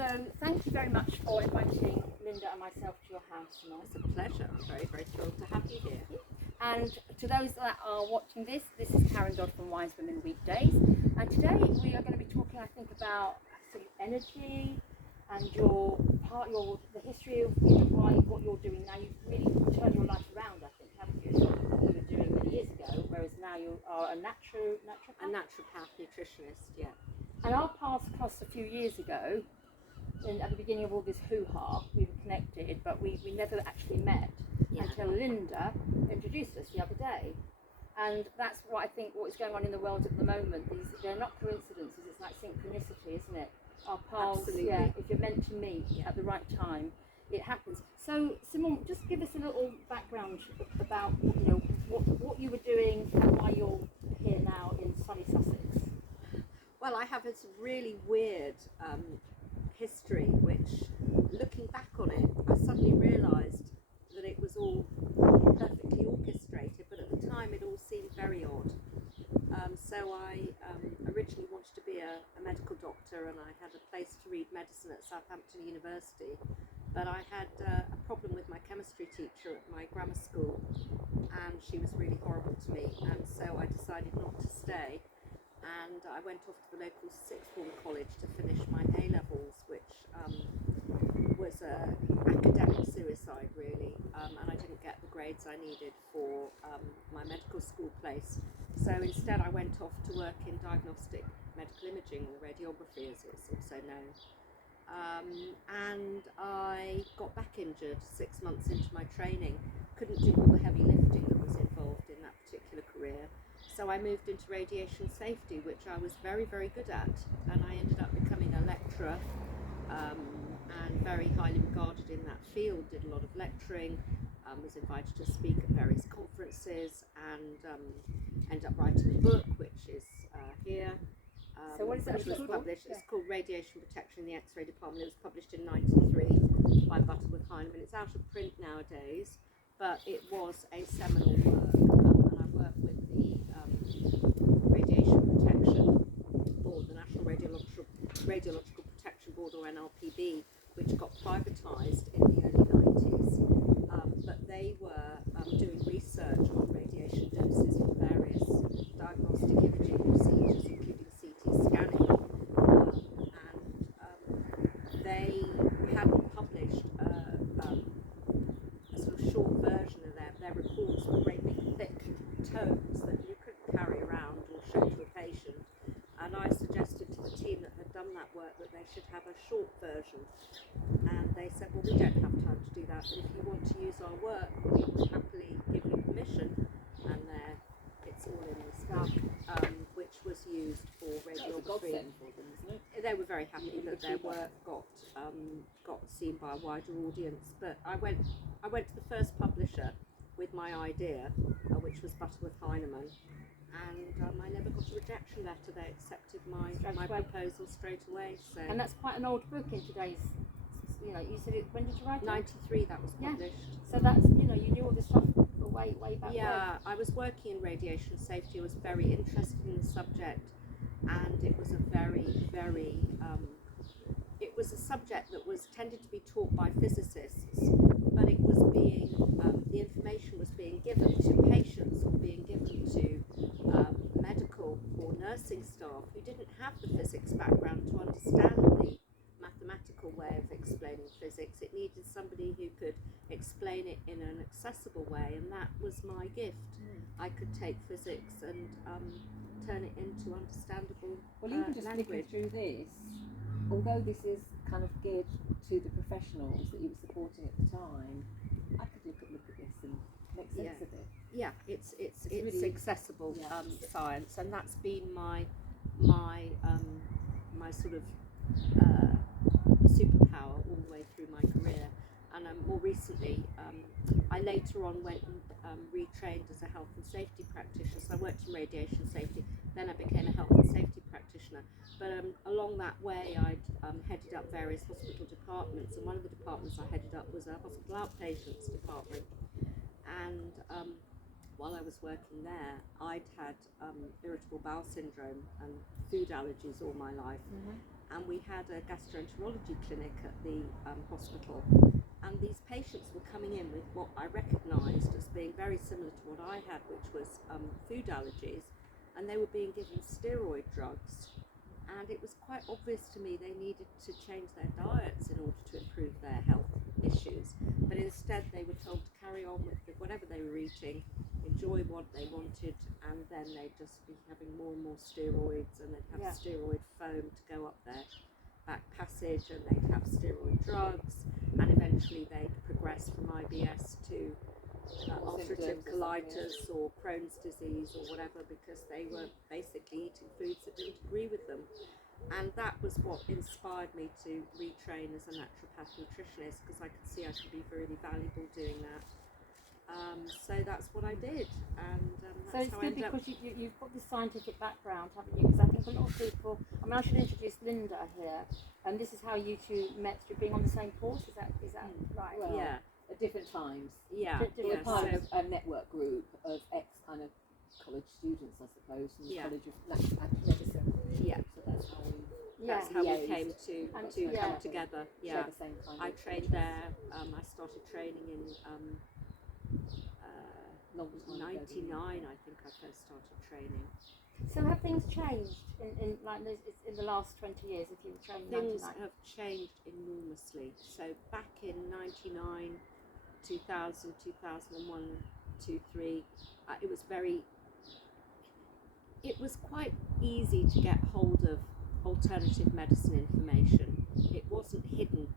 So thank you very much for inviting Linda and myself to your house tonight. It's a pleasure. I'm very, very thrilled to have you here. And to those that are watching this is Karen Dodd from Wise Women Weekdays. And today we are going to be talking, I think, about sort of energy and the history of what you're doing now. You've really turned your life around, I think, haven't you? What you were doing many years ago, whereas now you are a naturopath. A naturopath nutritionist, yeah. And our paths crossed a few years ago. At the beginning of all this hoo-ha, we were connected, but we never actually met until Linda introduced us the other day. And that's what I think what is going on in the world at the moment. They're not coincidences, it's like synchronicity, isn't it? Our paths, if you're meant to meet at the right time, it happens. So, Simone, just give us a little background about what you were doing and why you're here now in sunny Sussex. Well, I have this really weird history, which, looking back on it, I suddenly realised that it was all perfectly orchestrated, but at the time it all seemed very odd. So I originally wanted to be a medical doctor, and I had a place to read medicine at Southampton University, but I had a problem with my chemistry teacher at my grammar school, and she was really horrible to me, and so I decided not to stay. And I went off to the local sixth form college to finish my A-levels, which was academic suicide really, and I didn't get the grades I needed for my medical school place. So instead I went off to work in diagnostic medical imaging, or radiography as it's also known. And I got back injured 6 months into my training, couldn't do all the heavy lifting that was involved in that particular career. So I moved into radiation safety, which I was very, very good at, and I ended up becoming a lecturer and very highly regarded in that field, did a lot of lecturing, was invited to speak at various conferences, and ended up writing a book, which is here. So what is that called? It's called Radiation Protection in the X-ray Department. It was published in '93 by Butterworth Heinemann. It's out of print nowadays, but it was a seminal work, and I work with the Radiation Protection Board, the National Radiological Protection Board, or NRPB, which got privatised in the early 90s. But they were doing research on radiation doses for various diagnostic imaging procedures, including CT scanning, and they hadn't published a sort of short version of their reports, were great big thick tomes that you couldn't carry around or show to a patient. And I suggested to the team that had done that work that they should have a short version, and they said, well, we don't have time to do that, but if you want to use our work, we will happily give you permission. And it's all in this book, which was used for radiography. They were very happy that their work got seen by a wider audience. But I went to the first publisher with my idea, which was Butterworth Heinemann, and I never got a rejection letter. They accepted my proposal straight away. So. And that's quite an old book in today's, you said it, when did you write it? 93 that was published. So that's, you knew all this stuff way back Yeah, I was working in radiation safety. I was very interested in the subject, and it was a very, very, it was a subject that was tended to be taught by physicists, but it was being, the information was being given to patients or being given to medical or nursing staff who didn't have the physics background to understand the mathematical way of explaining physics. It needed somebody who could explain it in an accessible way, and that was my gift. I could take physics and turn it into understandable even just language. looking through this, although this is kind of geared to the professionals that you were supporting at the time, I could look at this and make sense of it. Yeah, it's really accessible science, and that's been my sort of superpower all the way through my career. And more recently, I later on went and retrained as a health and safety practitioner. So I worked in radiation safety, then I became a health and safety practitioner. But along that way, I'd headed up various hospital departments, and one of the departments I headed up was a hospital outpatients department. And while I was working there, I'd had irritable bowel syndrome and food allergies all my life. And we had a gastroenterology clinic at the hospital, and these patients were coming in with what I recognised as being very similar to what I had, which was food allergies, and they were being given steroid drugs, and it was quite obvious to me they needed to change their diets in order to improve their health issues, but instead they were told to carry on with whatever they were eating, enjoy what they wanted, and then they'd just be having more and more steroids, and they'd have steroid foam to go up their back passage, and they'd have steroid drugs, and eventually they'd progress from IBS to ulcerative colitis or Crohn's disease or whatever, because they were basically eating foods that didn't agree with them. And that was what inspired me to retrain as a naturopath nutritionist, because I could see I could be really valuable doing that. So that's what I did, and that's so it's how I good ended up. because you've got this scientific background, haven't you? Because I think a lot of people, I mean, I should introduce Linda here, and this is how you two met through being on the same course, is that right? Well, Yeah, at different times. yeah, We're yeah. part So, of a network group of kind of college students, I suppose, from the Yeah. College of Naturopathic Medicine. Yeah. So that's how we that's how we liaised. came to come together. share Yeah, the same kind I of trained interests. there. I started training in Long time ago, didn't 99. I think I first started training. So have things changed in like in the last 20 years? If you were training in Things 99? have changed enormously. So back in 99, 2000, 2001, 2003, it was quite easy to get hold of alternative medicine information. It wasn't hidden,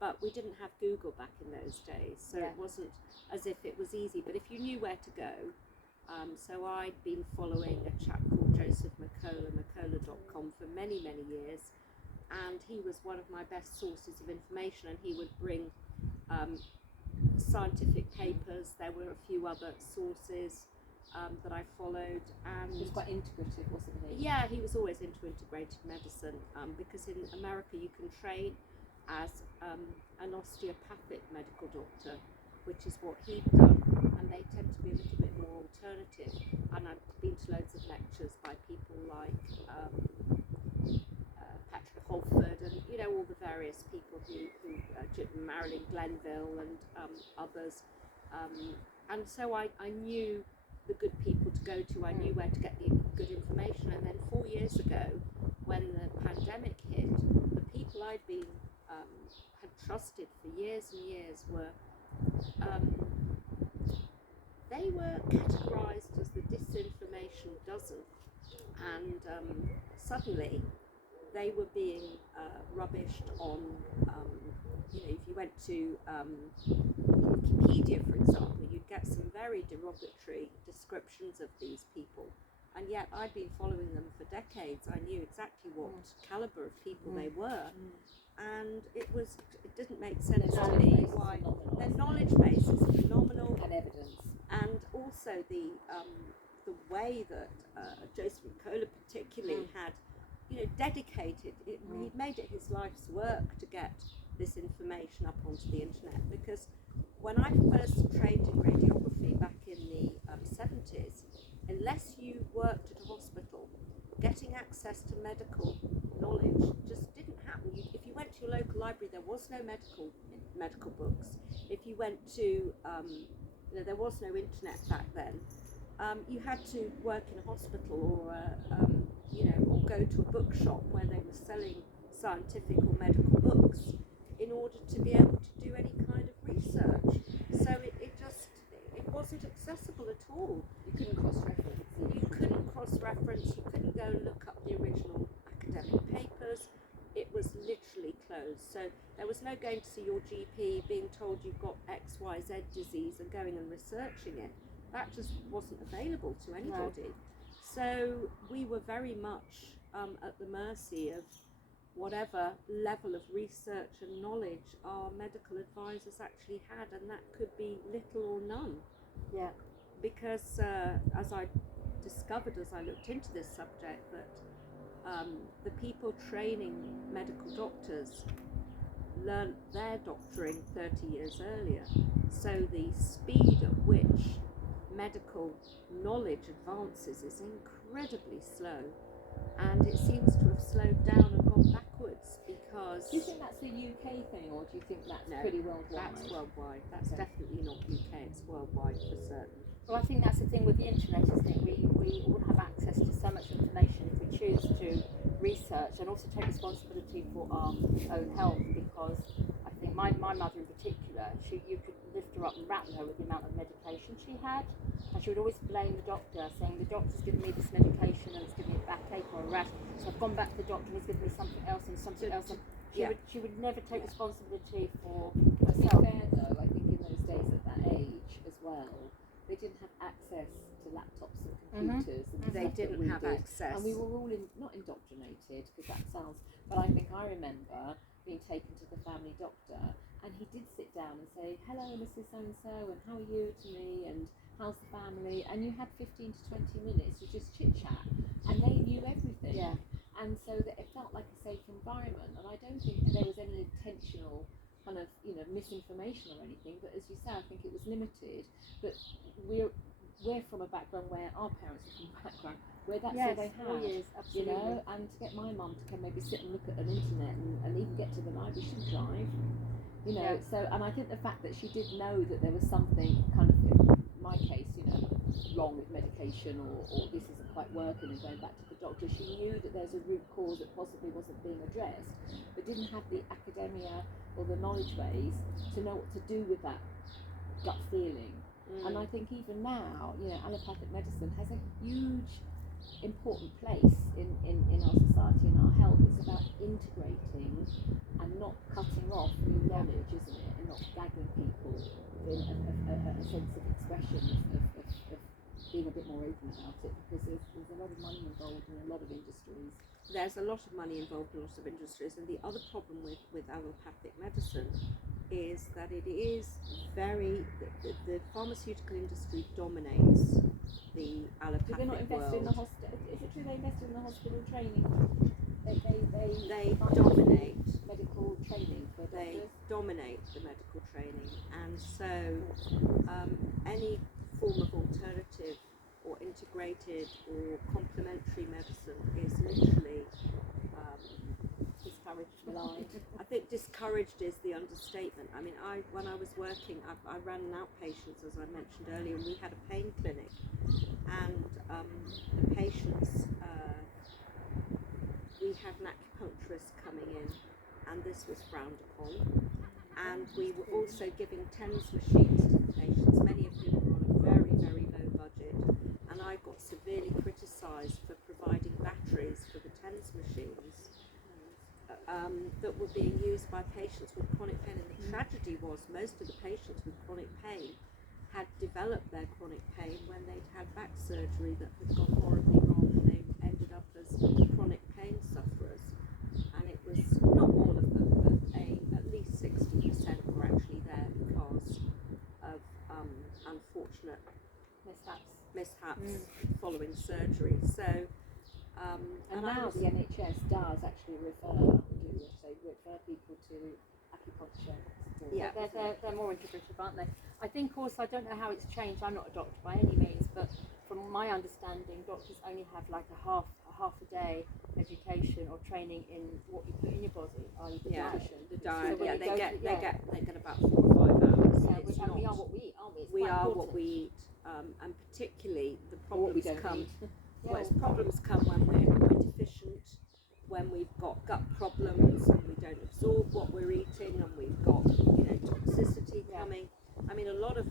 but we didn't have Google back in those days, so it wasn't as if it was easy. But if you knew where to go, so I'd been following a chap called Joseph McCullough, Macola.com, for many, many years, and he was one of my best sources of information, and he would bring scientific papers. There were a few other sources that I followed, and He was quite integrative, wasn't he? yeah, he was always into integrated medicine, because in America you can train as an osteopathic medical doctor, which is what he'd done, and they tend to be a little bit more alternative. And I've been to loads of lectures by people like Patrick Holford, and all the various people who Marilyn Glenville and others, and so I knew the good people to go to. I knew where to get the good information. And then 4 years ago, when the pandemic hit, the people I'd been had trusted for years and years were they were categorised as the disinformation dozen, and suddenly they were being rubbished on. If you went to Wikipedia, for example, you'd get some very derogatory descriptions of these people, and yet I'd been following them for decades. I knew exactly what calibre of people they were, and it didn't make sense to me why their knowledge base is phenomenal, And evidence. and also the way that Joseph McCullough particularly had dedicated it. He'd made it his life's work to get this information up onto the internet, because when I first trained in radiography back in the 70s, unless you worked at a hospital, getting access to medical knowledge just didn't happen. If you went to your local library, there was no medical books. If you went to there was no internet back then. You had to work in a hospital or or go to a bookshop where they were selling scientific or medical books in order to be able to do any kind of research. So it wasn't accessible at all. You couldn't cross-reference. You couldn't cross-reference, you couldn't go and look up the original academic papers. It was literally closed. So there was no going to see your GP, being told you've got XYZ disease and going and researching it. That just wasn't available to anybody. So we were very much at the mercy of whatever level of research and knowledge our medical advisors actually had, and that could be little or none. Yeah. Because as I discovered as I looked into this subject, that the people training medical doctors learnt their doctoring 30 years earlier. So the speed at which medical knowledge advances is incredibly slow, and it seems to have slowed down and gone backwards because... Do you think that's a UK thing, or do you think that's No, pretty worldwide? That's worldwide. That's definitely not UK, it's worldwide for certain. Well, I think that's the thing with the internet, isn't it? We all have access to so much information if we choose to research and also take responsibility for our own health, because I think my mother in particular, you could lift her up and rattle her with the amount of medication she had, and she would always blame the doctor, saying the doctor's given me this medication and it's given me a backache or a rash, so I've gone back to the doctor and he's given me something else and something else. And she would never take responsibility for To be herself. fair though, I think in those days at that age as well, they didn't have access to laptops and computers. And They stuff that didn't we have did. access. And we were all not indoctrinated, because that sounds, but I think I remember being taken to the family doctor, and he did sit down and say, hello Mrs. So-and-so, and how are you to me, and how's the family, and you had 15 to 20 minutes to just chit-chat, and they knew everything. Yeah. And so that it felt like a safe environment, and I don't think there was any intentional kind of, misinformation or anything, but as you say, I think it was limited. But we're from a background where our parents were from a background where that's all they had, absolutely. and to get my mum to come maybe sit and look at an internet and even get to the library, she didn't drive, so, and I think the fact that she did know that there was something kind of, in my case, wrong with medication, or this isn't quite working, and going back to the doctor, she knew that there's a root cause that possibly wasn't being addressed, but didn't have the academia or the knowledge base to know what to do with that gut feeling. And I think even now, allopathic medicine has a huge important place in our society and our health. It's about integrating and not cutting off new knowledge, isn't it? And not gagging people in a sense of expression, of being a bit more open about it, because there's a lot of money involved in a lot of industries. There's a lot of money involved in lots of industries, and the other problem with allopathic medicine is that it is the pharmaceutical industry dominates the allopathic Do they not invest world. in the hospital? Is it true they invest in the hospital training? They dominate medical training for they doctors? dominate the medical training, and so any form of alternative or integrated or complementary medicine is literally Discouraged, maligned. I think discouraged is the understatement. I mean, when I was working, I ran an outpatients, as I mentioned earlier, and we had a pain clinic, and the patients, we had an acupuncturist coming in, and this was frowned upon, and we were also giving TENS machines to the patients, many of whom were on a very, very low budget, and I got severely criticised for providing batteries for the TENS machines that were being used by patients with chronic pain. And the tragedy was most of the patients with chronic pain had developed their chronic pain when they'd had back surgery that had gone horribly wrong, and they ended up as chronic pain sufferers. And it was not all of them, but at least 60% were actually there because of unfortunate mishaps following surgery. So and now the NHS does actually refer people to acupuncture support. Yeah, they're more integrative, aren't they? I think also, I don't know how it's changed, I'm not a doctor by any means, but from my understanding, doctors only have like a half a day education or training in what you put in your body, i.e. the nutrition. The diet, So they get about 4 or 5 hours. And we are what we eat, aren't we? It's we quite are important. what we eat, and particularly the Or what we problems don't come. eat. Problems come when we're deficient, when we've got gut problems, and we don't absorb what we're eating, and we've got toxicity coming. I mean, a lot of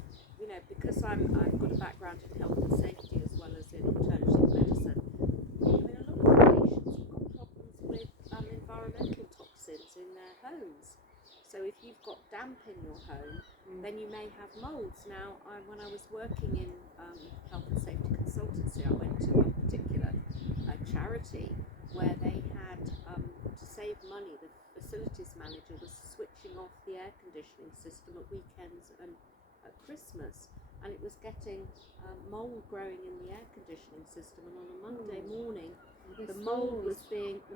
because I've got a background in health and safety as well as in alternative medicine. I mean, a lot of patients have got problems with environmental toxins in their homes. So if you've got damp in your home, then you may have moulds. Now, when I was working in health and safety consultancy, I went to a particular charity where they had, to save money, the facilities manager was switching off the air conditioning system at weekends and at Christmas, and it was getting mould growing in the air conditioning system. And on a Monday morning, the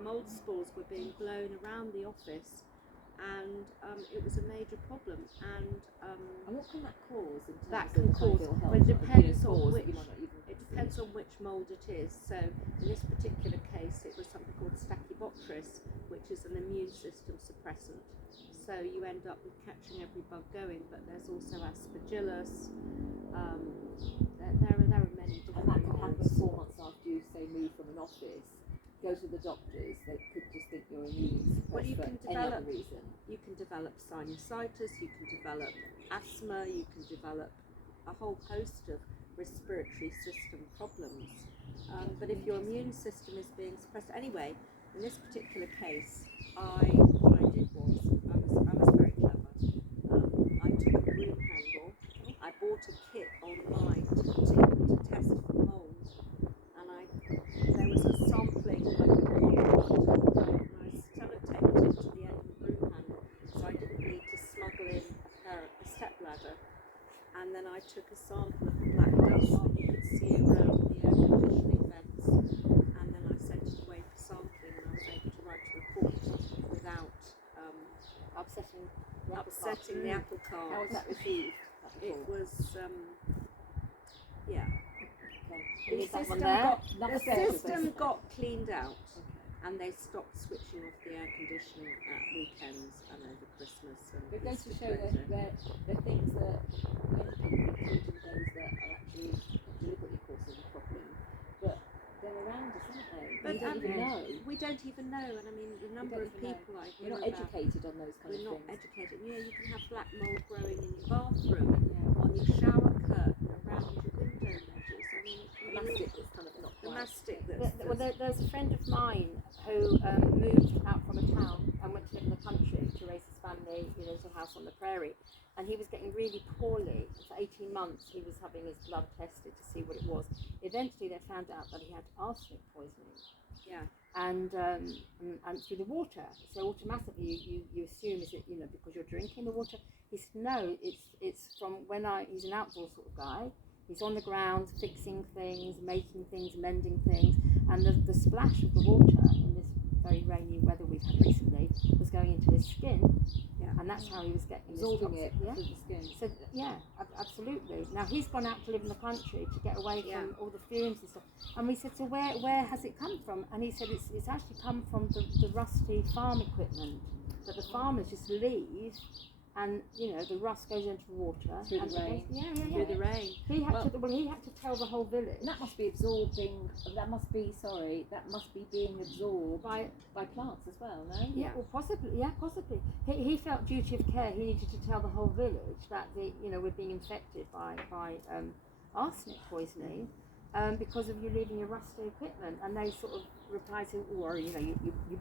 mould spores were being blown around the office, and it was a major problem. And what can that cause in terms that of can the kind of cause, ill health? well, it depends on cause which, you might not even it depends on which mould it is. So in this particular case, it was something called Stachybotrys, which is an immune system suppressant. So you end up with catching every bug going, but there's also Aspergillus. There are many different And that can happen molds. 4 months after you, say, move from an office, go to the doctors, they could just think you're immune suppressed Well, you for can any develop- other reason. You can develop sinusitis, you can develop asthma, you can develop a whole host of respiratory system problems. But if your immune system is being suppressed, anyway, in this particular case, what I did was I was very clever. I took a broom handle. I bought a kit online to test for mold, and there was a sampling I could cotton and I sellotaped it to the end of the broom handle, so I didn't need to smuggle in a step ladder. And then I took a sample of the black dust that you could see around the air conditioning vents, and then I sent it away for sampling, and I was able to write a report without Upsetting upsetting the apple cart. How was that received? It was, yeah. You The need that one system there? got, the system got cleaned out, and they stopped switching off the air conditioning at weekends and over Christmas. And But it goes to Easter show closure. that there are things that when people including those that are actually deliberately causing the problem, but they're around us, aren't they? But We don't even know. We don't even know, and I mean the number of don't even know. people I hear We're not about. educated on those kind We're of not things. educated. You know, you can have black mold growing in your bathroom, Yeah. on your shower curtain, around your window ledges. I mean, The mastic that's kind of not the quite. mastic Well, there's a friend of mine who moved out from a town and went to live in the country to raise his family, you know, to a house on the prairie. And he was getting really poorly. For 18 months he was having his blood tested to see what it was. Eventually they found out that he had arsenic poisoning. Yeah. And through the water. So automatically you assume, is it, you know, because you're drinking the water? He said, no, it's from when he's an outdoor sort of guy. He's on the ground fixing things, making things, mending things, and the splash of the water in this very rainy weather we've had recently was going into his skin, and that's how he was getting Absorbing this it toxic, through the skin. So yeah, absolutely. Now he's gone out to live in the country to get away from all the fumes and stuff. And we said, so where has it come from? And he said it's actually come from the rusty farm equipment that the farmers just leave. And you know the rust goes into the water Through and the rain. Through the rain. He had to tell the whole village. And that must be absorbing. That must be being absorbed by plants as well, no? Yeah, well, possibly. Yeah, possibly. He felt duty of care. He needed to tell the whole village that we're being infected by arsenic poisoning because of you leaving your rusty equipment. And they sort of replied to, or you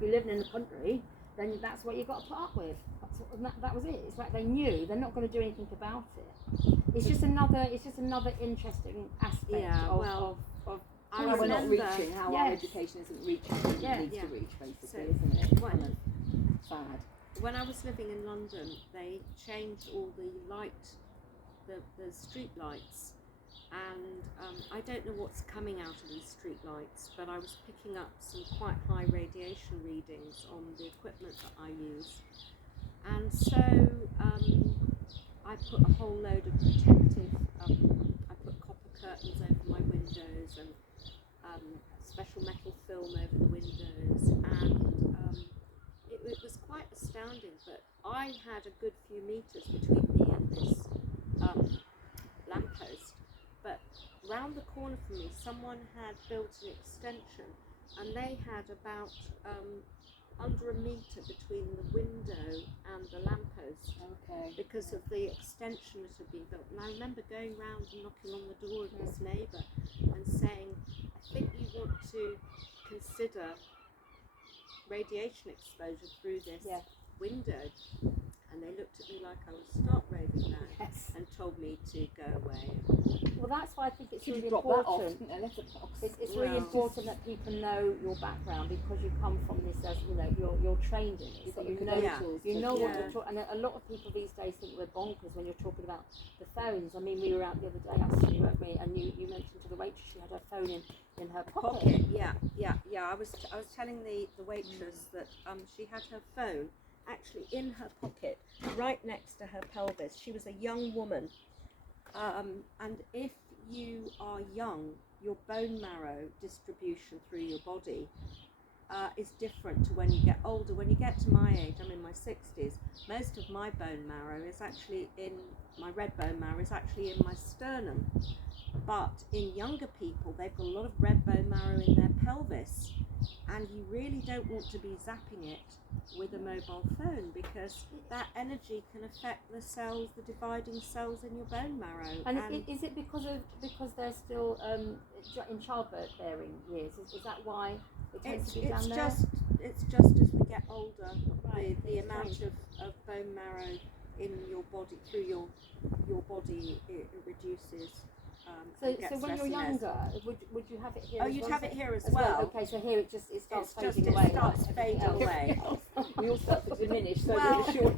be living in the country, then that's what you've got to put up with. That was it. It's like they knew they're not going to do anything about it. It's just another interesting aspect of how I we're not remember- reaching, how our education isn't reaching who it needs to reach, basically, So, isn't it? when- Kind of sad. When I was living in London, they changed all the the street lights, and I don't know what's coming out of these street lights, but I was picking up some quite high radiation readings on the equipment that I use, and so I put a whole load of protective, I put copper curtains over my windows and special metal film over the windows, and it was quite astounding, but I had a good few meters between me and this lamppost, but round the corner from me someone had built an extension, and they had about under a metre between the window and the lamppost. Okay. Because of the extension that had been built. And I remember going round and knocking on the door of this neighbour and saying, I think you want to consider radiation exposure through this window. And they looked at me like I was stark raving mad and told me to go away. Well, that's why I think it's really Drop that off, important. didn't they? Letterbox. It's really important that people know your background, because you come from this, as you know, you're trained in it. You've So got you the know, credentials you to- know what Yeah. you're talking. And a lot of people these days think we're bonkers when you're talking about the phones. I mean, we were out the other day, actually, weren't we? And you mentioned to the waitress she had her phone in her pocket. Yeah. I was telling the waitress that she had her phone actually in her pocket, right next to her pelvis. She was a young woman. And if you are young, your bone marrow distribution through your body is different to when you get older. When you get to my age, I'm in my 60s, most of my bone marrow is actually my red bone marrow is actually in my sternum. But in younger people, they've got a lot of red bone marrow in their pelvis, and you really don't want to be zapping it with a mobile phone, because that energy can affect the cells, the dividing cells in your bone marrow. And is it because they're still in childbearing years? Is that why it tends to be down there? It's just as we get older, Right, the amount of bone marrow in your body, through your body, it reduces. So when you're younger, would you have it here? Oh, as you'd well? have it here as well. Okay, so here it starts fading it away. starts fading away. We all start to diminish, so Well, we're short.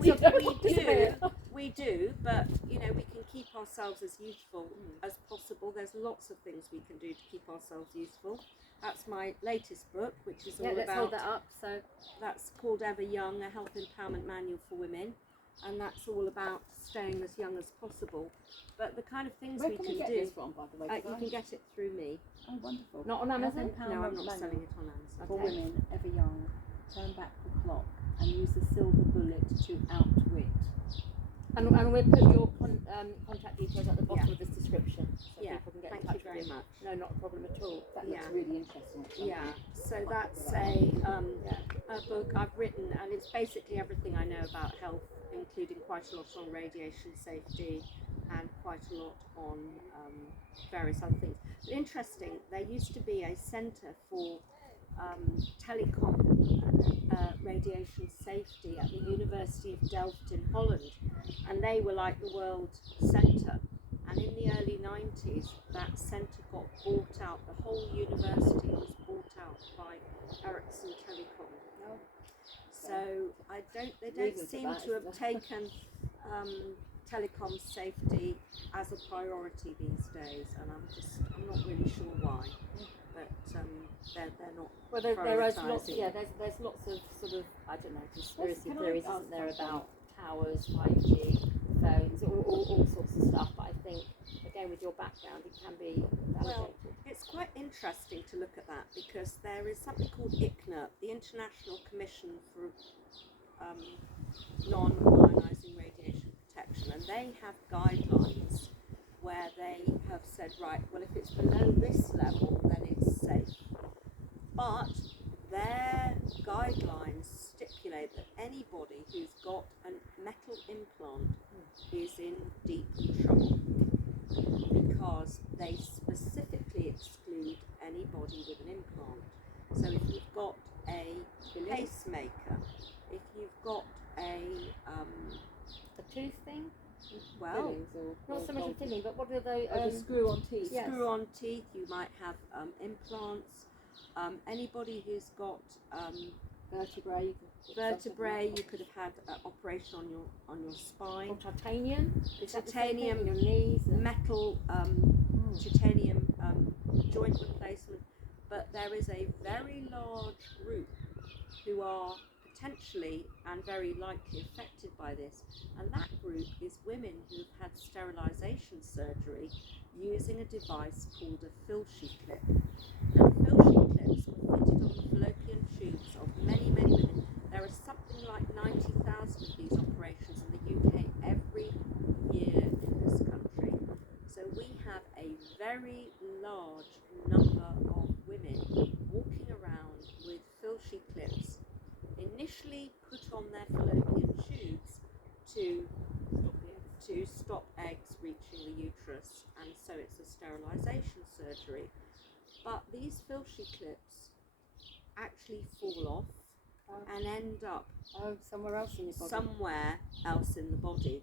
we do, but you know, we can keep ourselves as youthful as possible. There's lots of things we can do to keep ourselves useful. That's my latest book, which is all let's about. hold that up. So that's called Ever Young: A Health Empowerment Manual for Women, and that's all about staying as young as possible. But the kind of things Where we can can we get do, this from, by the way? you can get it through me. Oh, wonderful. not on Amazon? Health No, I'm Empowerment not Manual selling it on Amazon. for Okay. women, ever young. Turn back the clock and use the silver bullet to outwit. And we'll put your contact details at the bottom of this description, so Yeah, people can get thank in touch you very with you. much. No, not a problem at all. That Yeah. looks really interesting. Yeah, so that's a book I've written, and it's basically everything I know about health, including quite a lot on radiation safety and quite a lot on various other things. But interesting, there used to be a centre for telecom radiation safety at the University of Delft in Holland, and they were like the world centre. And in the early 90s, that centre got bought out. The whole university was bought out by Ericsson Telecom. Oh. So they don't Reason for seem that, to have isn't taken telecom safety as a priority these days, and I'm not really sure why. But they're not. Well, there is lots. prioritising. Yeah, there's lots of sort of, I don't know, conspiracy Can I theories, ask isn't there, something? about towers, 5G, phones, all sorts of stuff. But I think, again, with your background, it can be validated. Well, it's quite interesting to look at that, because there is something called ICNIRP, the International Commission for Non-Ionizing Radiation Protection, and they have guidelines where they have said, right, well, if it's below this level, then it's safe. But their guidelines stipulate that anybody who's got a metal implant is in deep trouble, because they specifically exclude anybody with an implant. So if you've got a pacemaker, if you've got a tooth thing? well, Not so much a filling, but what are they? the screw-on teeth. Yes. screw-on teeth, you might have implants. Anybody who's got Vertebrae. vertebrae, you could have had an operation on your spine. Or titanium? Is that the same thing? Titanium, Your knees? metal, titanium joint replacement. But there is a very large group who are potentially and very likely affected by this, and that group is women who have had sterilisation surgery using a device called a Filshie clip. Now, Filshie clips were fitted on the fallopian tubes of many, many women. There are something like 90,000 of these operations in the UK every year in this country. So we have a very large number of women walking around with Filshie clips, initially put on their fallopian tubes to stop eggs reaching the uterus, and so it's a sterilisation surgery. But these Filshie clips actually fall off and end up somewhere else in your body. somewhere else in the body.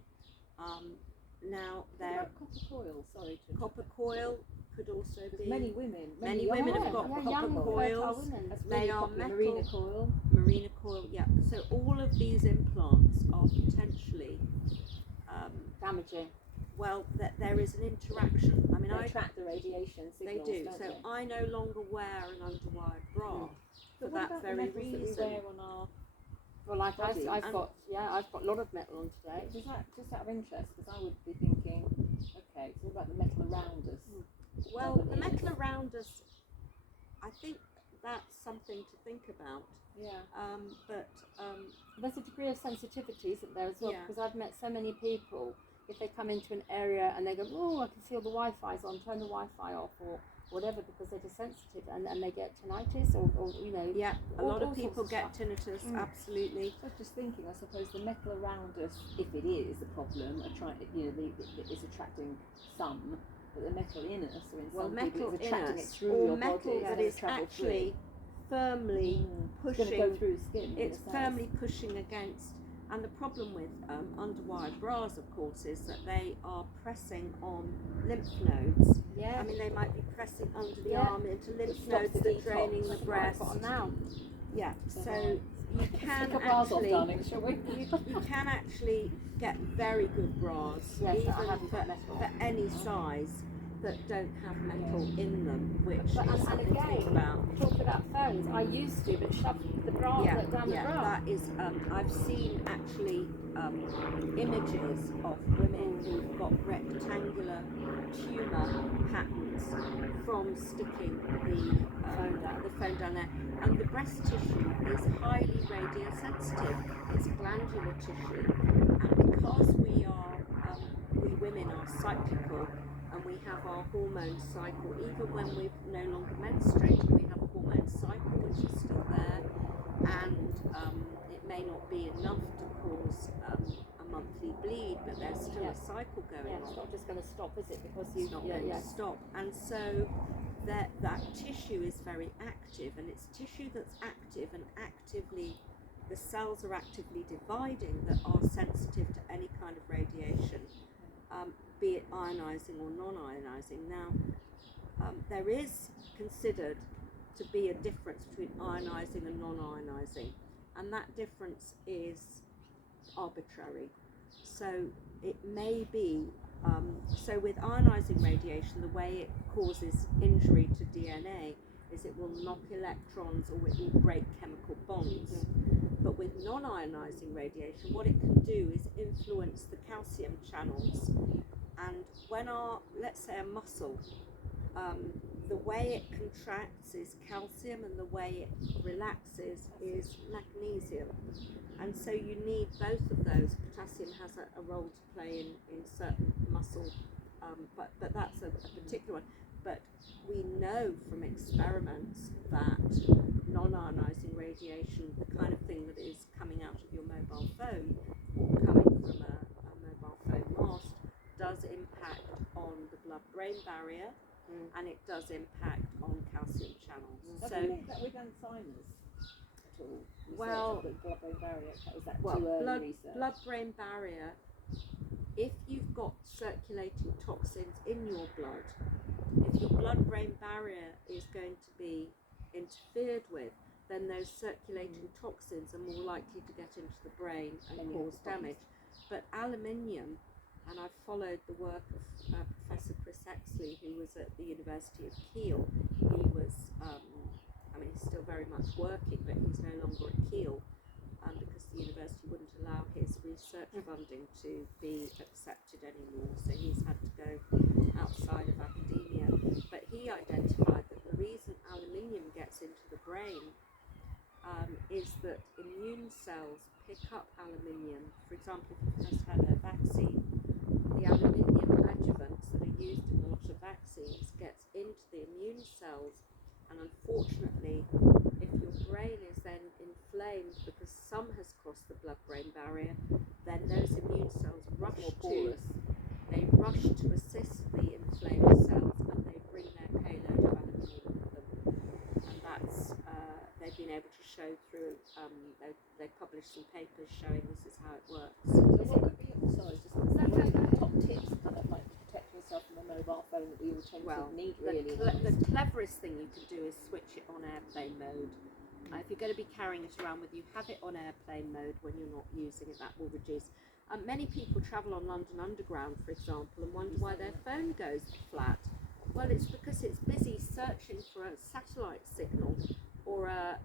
Now, Copper coil. Sorry. copper coil could also be. Many women. Many young women have women got copper young coils. fertile women. That's They really are popular. metal. Marina coil. Marina coil, yeah. So all of these implants are potentially Damaging. well, there is an interaction. I mean, They track the radiation they signals, do. don't So they? I no longer wear an underwired bra for But what that about very the metals reason. that we wear on our Well, like body. I've got a lot of metal on today. Does that, just out of interest, because I would be thinking, okay, it's all about the metal around us. Well, the metal around us, I think that's something to think about. Yeah. There's a degree of sensitivity, isn't there, as well? Yeah. Because I've met so many people, if they come into an area and they go, oh, I can feel the Wi-Fi's on, turn the Wi-Fi off, or whatever, because they're just sensitive, and they get tinnitus, or you know. Yeah, a lot of people of get stuff. tinnitus, absolutely. So I was just thinking, I suppose the metal around us, if it is a problem, is attracting some, but the metal in us, or in some people, is attracting it through or your metal body. that is actually firmly pushing. It's going to go through the skin. It's firmly pushing against. And the problem with underwired bras, of course, is that they are pressing on lymph nodes. Yeah. I mean, they might be pressing under the arm into lymph nodes that are draining the breast. Now. Yeah. So you can Take bras off, actually, darling, shall we? you can actually get very good bras, Yes, even for any size, that don't have metal in them, which is and something to think again, about. talking about phones, I used to, but shoved the bra down the bra. That is, I've seen actually images of women who've got rectangular tumour patterns from sticking the phone down there. And the breast tissue is highly radiosensitive. It's glandular tissue, and because we women are cyclical, and we have our hormone cycle, even when we're no longer menstruating, we have a hormone cycle which is still there, and it may not be enough to cause a monthly bleed, but there's still a cycle going on. It's not just going to stop, is it? Because It's not going to stop, and so that tissue is very active, and it's tissue that's active, and actively, the cells are actively dividing that are sensitive to any kind of radiation. Be it ionizing or non-ionizing. Now, there is considered to be a difference between ionizing and non-ionizing, and that difference is arbitrary. So it may be, so with ionizing radiation, the way it causes injury to DNA is it will knock electrons, or it will break chemical bonds. But with non-ionizing radiation, what it can do is influence the calcium channels. And when let's say a muscle, the way it contracts is calcium, and the way it relaxes is magnesium. And so you need both of those. Potassium has a role to play in certain muscle, but that's a particular one. But we know from experiments that non-ionizing radiation, the kind of thing that is coming out of your mobile phone, or coming from a mobile phone mast, does impact on the blood-brain barrier, and it does impact on calcium channels. So, do you think that with Alzheimer's at all? Well, the blood-brain barrier, is that too early research? Blood-brain barrier, if you've got circulating toxins in your blood, if your blood-brain barrier is going to be interfered with, then those circulating toxins are more likely to get into the brain and cause damage. But aluminium, and I've followed the work of Professor Chris Exley, who was at the University of Kiel. He was, he's still very much working, but he's no longer at Kiel because the university wouldn't allow his research funding to be accepted anymore, so he's had to go outside of academia. But he identified that the reason aluminium gets into the brain is that immune cells pick up aluminium. For example, if you've just had a vaccine, the aluminium adjuvants that are used in a lot of vaccines gets into the immune cells, and unfortunately, if your brain is then inflamed because some has crossed the blood-brain barrier, then those immune cells rush to assist the inflamed cells, and they bring their payload of aluminium with them. And that's they've been able to show through. They published some papers showing this is how it works. So what could be, top tips kind of like to protect yourself from a mobile phone that we all tend to need really? The cleverest thing you can do is switch it on airplane mode. If you're going to be carrying it around with you, have it on airplane mode when you're not using it. That will reduce. Many people travel on London Underground, for example, and wonder why their phone goes flat. Well, it's because it's busy searching for a satellite signal, or a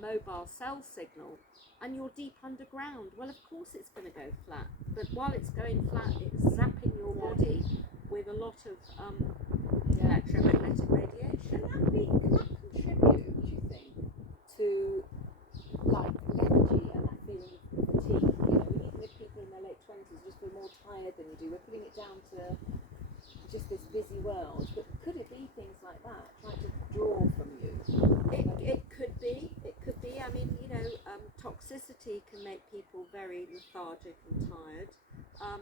mobile cell signal, and you're deep underground, well, of course it's going to go flat. But while it's going flat, it's zapping your body with a lot of electromagnetic radiation. Can that contribute, do you think, to like lethargy and that feeling of fatigue? You know, even if people in their late 20s just feel more tired than you do, we're putting it down to just this busy world. But could it be things like that, trying to draw from you? It could be. It could be. I mean, you know, toxicity can make people very lethargic and tired. I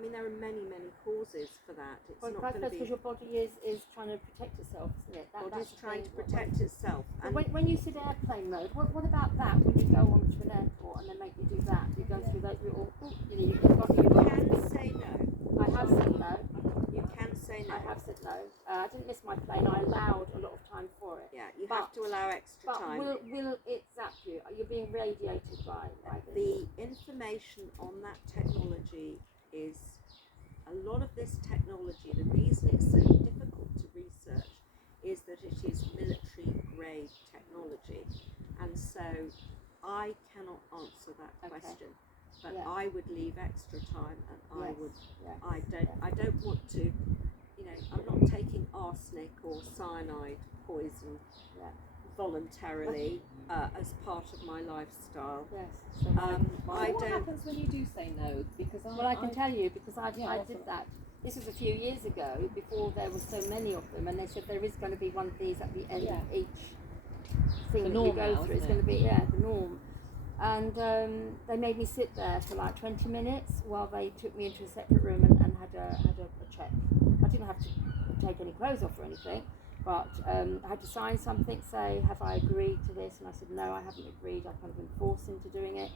mean, there are many causes for that. It's Well, not that's going to be. because your body is trying to protect itself, isn't it? Body's trying to protect itself. And when you sit airplane mode, what about that? When you go onto an airport and they make you do that, you go through that little, you can say no. I have said no. You can say no. I have said no. I didn't miss my plane. I allowed a lot of time for it. Yeah, you have to allow extra time. But will it zap you? You're being radiated by this. The information on that technology is a lot of this technology. The reason it's so difficult to research is that it is military grade technology, and so I cannot answer that question. But I would leave extra time, and I don't want to, you know, I'm not taking arsenic or cyanide poison voluntarily as part of my lifestyle. Yes. So what happens when you do say no? Because I can tell you, because I did that. This was a few years ago, before there were so many of them, and they said there is going to be one of these at the end of each thing that you go through. It's going to be the norm. And they made me sit there for like 20 minutes while they took me into a separate room and had a check. I didn't have to take any clothes off or anything, but I had to sign something, say, have I agreed to this? And I said, no, I haven't agreed. I've kind of been forced into doing it.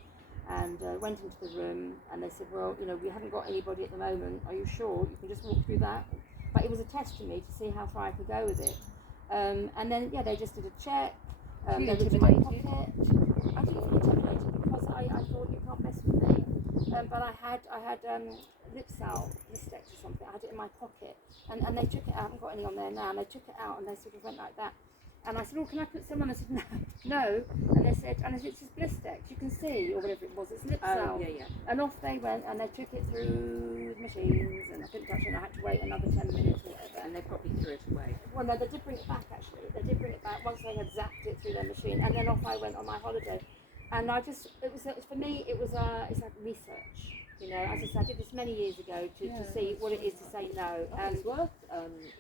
And went into the room, and they said, well, you know, we haven't got anybody at the moment. Are you sure? You can just walk through that. But it was a test for me to see how far I could go with it. And then, they just did a check. They looked in my pocket. I didn't feel intimidated because I thought, you can't mess with me. But I had lip salve, Listex or something. I had it in my pocket, and they took it out. I haven't got any on there now. And they took it out, and they sort of went like that. And I said, oh, can I put some on? I said, no. And they said, and it's just Listex, you can see, or whatever it was, it's lip salve. And off they went, and they took it through the machines, and I couldn't touch it, and I had to wait another 10 minutes or whatever. And they probably threw it away. Well, no, they did bring it back, actually. They did bring it back once they had zapped it through their machine, and then off I went on my holiday. And for me, it's like research. You know, as I said, I did this many years ago to see what it is to say no. And it's worth.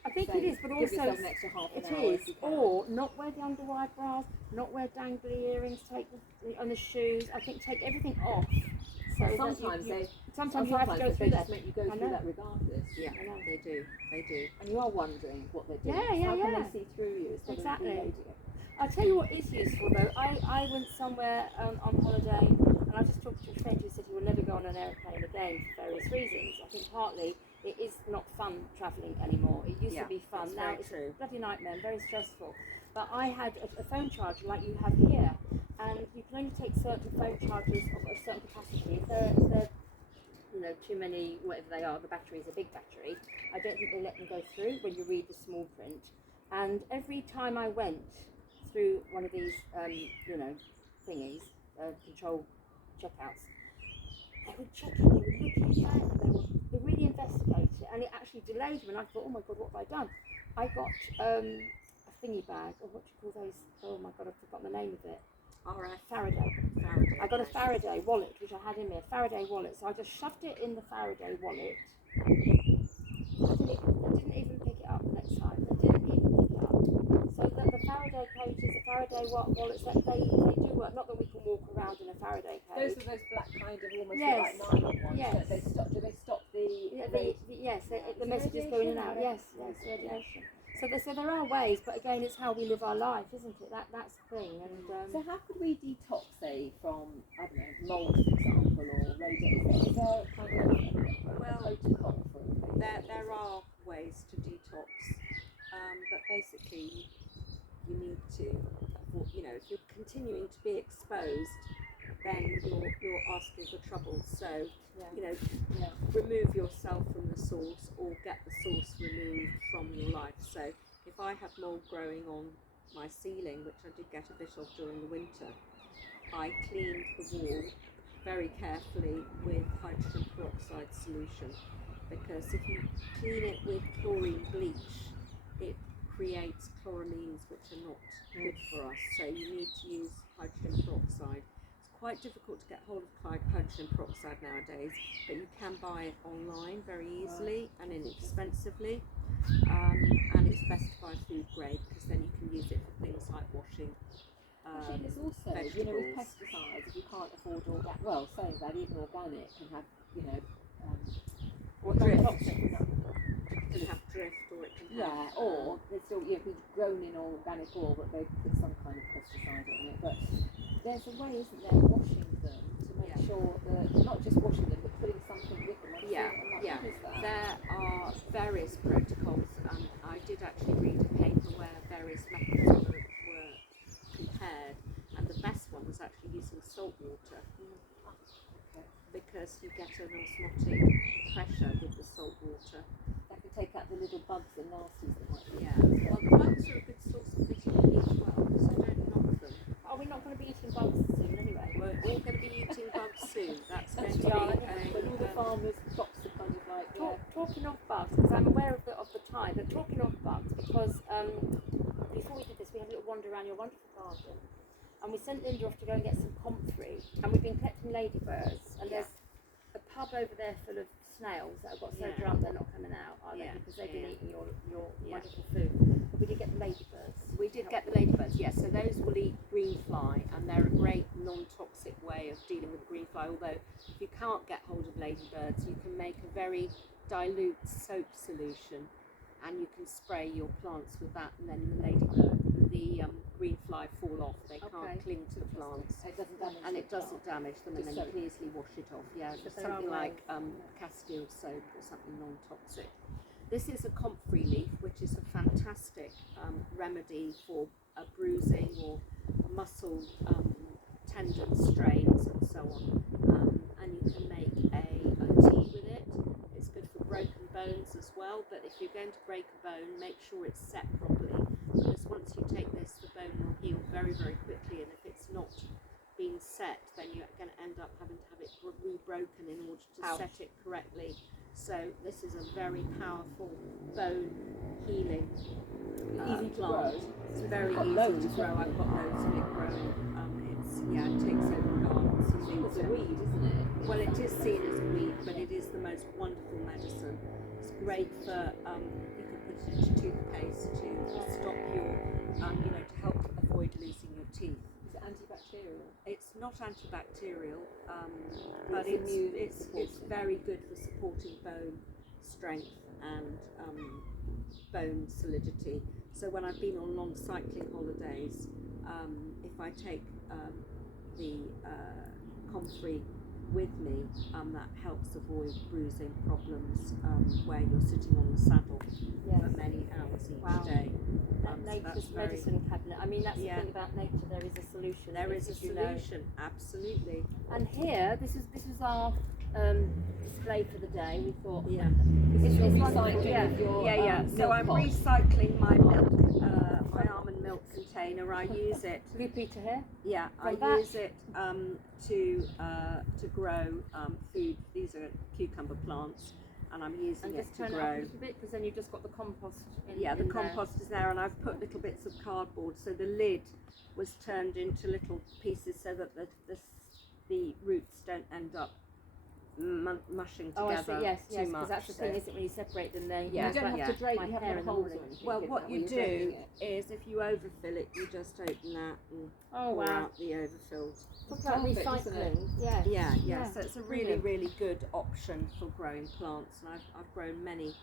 I think it is, but also an extra half an hour it is. Or not wear the underwire bras, not wear dangly earrings, take on the shoes. I think take everything off. So sometimes you have to go through that. Make you go through that regardless. Yeah, I know. They do. And you are wondering what they're doing. How can they see through you? Exactly. I'll tell you what is useful though. I went somewhere on holiday, and I just talked to a friend who said he will never go on an airplane again for various reasons. I think partly it is not fun travelling anymore. It used to be fun. Now it's a bloody nightmare and very stressful. But I had a phone charger like you have here, and you can only take certain phone chargers of a certain capacity. If they're too many, whatever they are, the battery is a big battery, I don't think they let them go through when you read the small print. And every time I went through one of these, thingies, control checkouts, they were checking, they were looking back, they really investigated it, and it actually delayed me, and I thought, oh my God, what have I done? I got a thingy bag, or what do you call those? Oh my God, I've forgotten the name of it. Faraday. I got a Faraday wallet, which I had in me, a Faraday wallet, so I just shoved it in the Faraday wallet. I didn't even pick it up the next time. I didn't even pick it up. So the Faraday cages, the Faraday wallets, they do work. Not that we can walk around in a Faraday cage. Those are those black kind of almost like nylon ones. Yes. Do they stop the messages going in and out. Yes, radiation. So there are ways, but again, it's how we live our life, isn't it? That's the thing. And so how could we detox, say, from, I don't know, mold, for example, or radiation? Is there kind of a protocol for it? There are ways to detox, but basically you need to, if you're continuing to be exposed, then you're asking for trouble. So, remove yourself from the source, or get the source removed from your life. So if I have mold growing on my ceiling, which I did get a bit of during the winter, I cleaned the wall very carefully with hydrogen peroxide solution, because if you clean it with chlorine bleach, it creates chloramines which are not good for us. So you need to use hydrogen peroxide. It's quite difficult to get hold of hydrogen peroxide nowadays, but you can buy it online very easily and inexpensively. And it's best to buy food grade, because then you can use it for things like washing. Actually, there's also, you know, with pesticides, if you can't afford organic, well, saying that even organic can have, you know, Or drift. toxic. It can have drift, or it can have... or they still, you know, be grown in organic oil, but they put some kind of pesticide on it. But there's a way, isn't there, washing them to make sure that, not just washing them, but putting something with them. There are various protocols, and I did actually read a paper where various methods were compared, and the best one was actually using salt water, because you get an osmotic pressure with the salt water. That can take out the little bugs and nasties that might be. Well, the bugs are a good source of vitamin E as well, so don't knock them. Are we not going to be eating bugs soon anyway? We're all going to be eating bugs soon. That's going to be But all the farmers' crops are kind of like, Talking of bugs, because I'm aware of the time, but talking of bugs, because before we did this, we had a little wander around your wonderful garden, and we sent Linda off to go and get some comfrey, and we've been collecting ladybirds, and there's a pub over there full of snails that have got so drunk they're not coming out, are they? Because they've been eating your wonderful food. But we did get the ladybirds. We did get the ladybirds, yes. So those will eat green fly, and they're a great non-toxic way of dealing with green fly. Although if you can't get hold of ladybirds, you can make a very dilute soap solution, and you can spray your plants with that, and then the green fly fall off. They can't cling to the plants. it doesn't damage And it doesn't damage them, and then you can easily wash it off. Yeah, just something like Castile soap or something non-toxic. This is a comfrey leaf, which is a fantastic remedy for bruising or muscle tendon strains and so on. And you can make a tea with it. It's good for broken bones as well, but if you're going to break a bone, make sure it's set properly, because once you take this, the bone will heal very, very quickly, and if it's not been set, then you're going to end up having to have it rebroken in order to set it correctly. So this is a very powerful bone healing plant. It's very easy to grow. I've got loads of it growing. It takes over gardens. It's a weed, isn't it? Well, it is seen as a weed, but it is the most wonderful medicine. It's great for, you can put it into toothpaste to stop your, to help avoid losing your teeth. Is it antibacterial? It's not antibacterial, but it's very good for supporting bone strength and bone solidity. So when I've been on long cycling holidays, if I take the comfrey with me, that helps avoid bruising problems where you're sitting on the saddle for many hours each day. Nature's medicine cabinet. I mean, that's the thing about nature. There is a solution. There is a solution, absolutely. And here, this is our display for the day. We thought, This is recycling of your So I'm recycling my milk, my almond milk container. I use it. Peter here. Yeah, I use it to grow food. These are cucumber plants, and I'm using it to turn grow. it up a little bit, because then you've just got the compost in The compost is there, and I've put little bits of cardboard, so the lid was turned into little pieces so that the roots don't end up mushing together yes, too much. because that's the thing, isn't it? When you separate them, they you don't have to drain, you have hair no in the holes or morning. anything. Well, do what you you when you're do draining it? is, if you overfill it, you just open that and pour out the overfilled. Talk about Perfect, isn't it? recycling. Yeah. So it's a really, really good option for growing plants, and I've grown many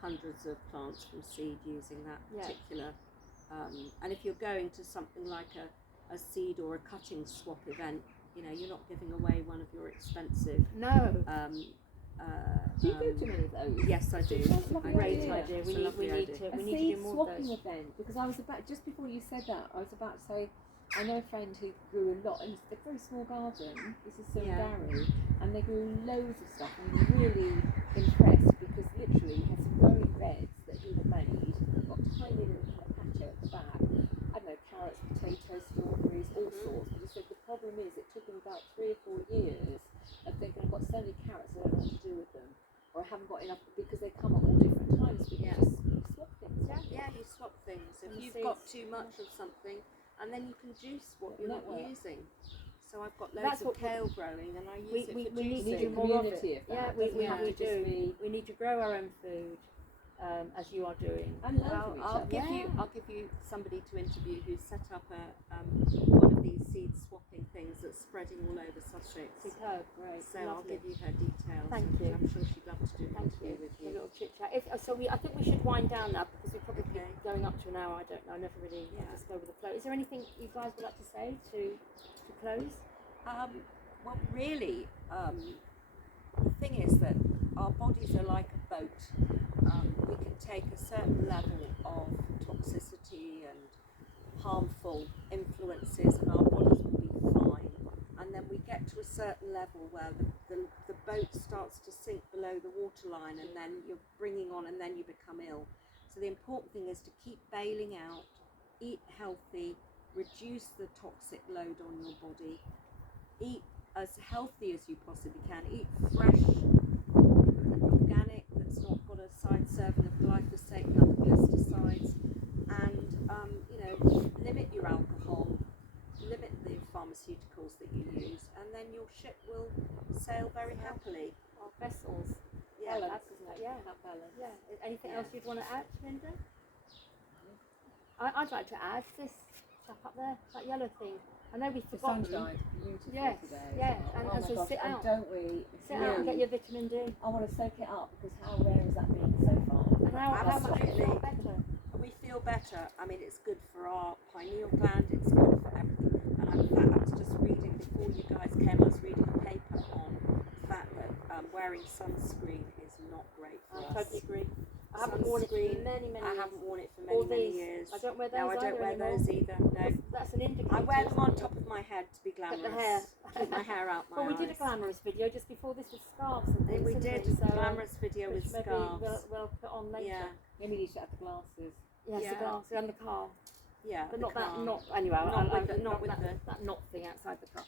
hundreds of plants from seed using that particular. And if you're going to something like a seed or a cutting swap event, you're not giving away one of your expensive. No. Do you go to many of those? Yes, I do. Sounds like a Great idea. idea. We need to A do seed more of swapping those. event, because I was about, just before you said that, I was about to say, I know a friend who grew a lot, and it's a very small garden. This is Gary, and they grew loads of stuff, and I'm really impressed, because literally he had some growing beds that he had made, got tiny little kind of patio at the back, I don't know, 3 or 4 years of thinking I've got so many carrots I don't know what to do with them, or I haven't got enough because they come at all different times. But Yes. you just swap things. Yeah, you swap things. If And the you've got seeds. too much of something, and then you can juice what you're not Network. using. So I've got That's loads of what kale growing, and I use we it for need juicing. to do a more of it. community of that. Yeah, Doesn't we have to need just to. be- We need to grow our own food, as you are doing. And learn from each I'll other. give you somebody to interview who's set up one of these seed swapping things that's spreading all over Sussex. Superb, great. So I'll Lovely. give you her details. Thank and you. I'm sure she'd love to do an Thank interview you. with A you. little chit chat. I think we should wind down now because we're probably Okay. going up to an hour. I don't know. I never really just go with the flow. Is there anything you guys would like to say to close? Well, really, the thing is that our bodies are like a boat. We can take a certain level of toxicity and harmful influences, and our bodies will be fine. And then we get to a certain level where the boat starts to sink below the waterline, and then you're bringing on, and then you become ill. So the important thing is to keep bailing out, eat healthy, reduce the toxic load on your body, eat as healthy as you possibly can, eat fresh, organic, that's not got a side serving of glyphosate and other pesticides, and limit your alcohol, limit the pharmaceuticals that you use, and then your ship will sail very happily. Our vessels. Yeah, Balance, isn't it? Yeah. Have balance. Yeah. Anything Yeah. else you'd want to add, Linda? I'd like to add this stuff up there, that yellow thing. I know we've The forgotten. sun shines beautifully Yes, today. yes, Oh and my so gosh, sit and out. don't we? Sit out and get your vitamin D. I want to soak it up because how rare has that been so far? And how much you feel Absolutely. better. We feel better. I mean, it's good for our pineal gland, it's good for everything. And in fact, I was just reading, before you guys came, I was reading a paper on the fact that wearing sunscreen is not great for I us. totally agree. I haven't worn it for Sunscreen, many I years. haven't worn it for All many these. years. I don't wear those No, I don't either wear anymore. those either. No. That's an indicator. I wear them on isn't it? top of my head to be glamorous. But the hair. Keep my hair out my Well, we eyes. did a glamorous video just before this with scarves and things. We didn't did So, a glamorous video which with maybe scarves. We'll put on later. Yeah, Then we need to have the glasses. Yes, Yeah. the glasses and the car. yeah. But the not that, car. not anyway. Not with the- that knot thing outside the car.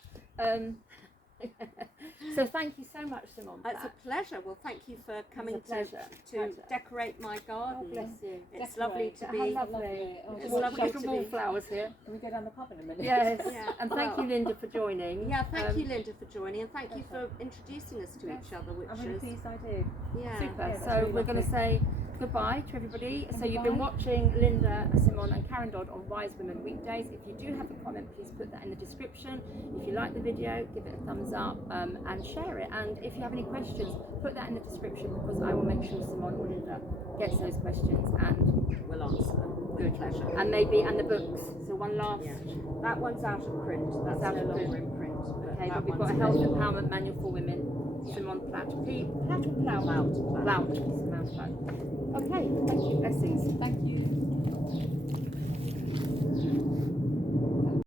So thank you so much, Simone. It's a pleasure. Well, thank you for coming It's a pleasure. to Pleasure. decorate my garden. God bless you. It's Decorate. lovely to How be. lovely. Oh, It's just lovely watch to Little be- wallflowers here. Can we go down the pub in a minute? Yes. Yeah, And thank well- you, Linda, for joining. Yeah, thank you, Linda, for joining, and thank you for Okay. introducing us to Yes. each other, which I'm really is pleased I did. yeah. Super. Yeah, that's So really we're going to lovely. say goodbye to everybody. So you've Goodbye. been watching Linda, Simone and Karen Dodd on Wise Women Weekdays. If you do have a comment, please put that in the description. If you like the video, give it a thumbs up and share it. And if you have any questions, put that in the description because I will make sure Simone or Linda gets those questions and We'll answer them. good pleasure. And the books. So one last. Yeah. That one's out of print. That's out no of longer print. in print. Okay, that but we've got a one's health available. empowerment manual for women. Yeah. Simone Plaut. Simone Plaut. Plaut. Okay, thank you. Blessings.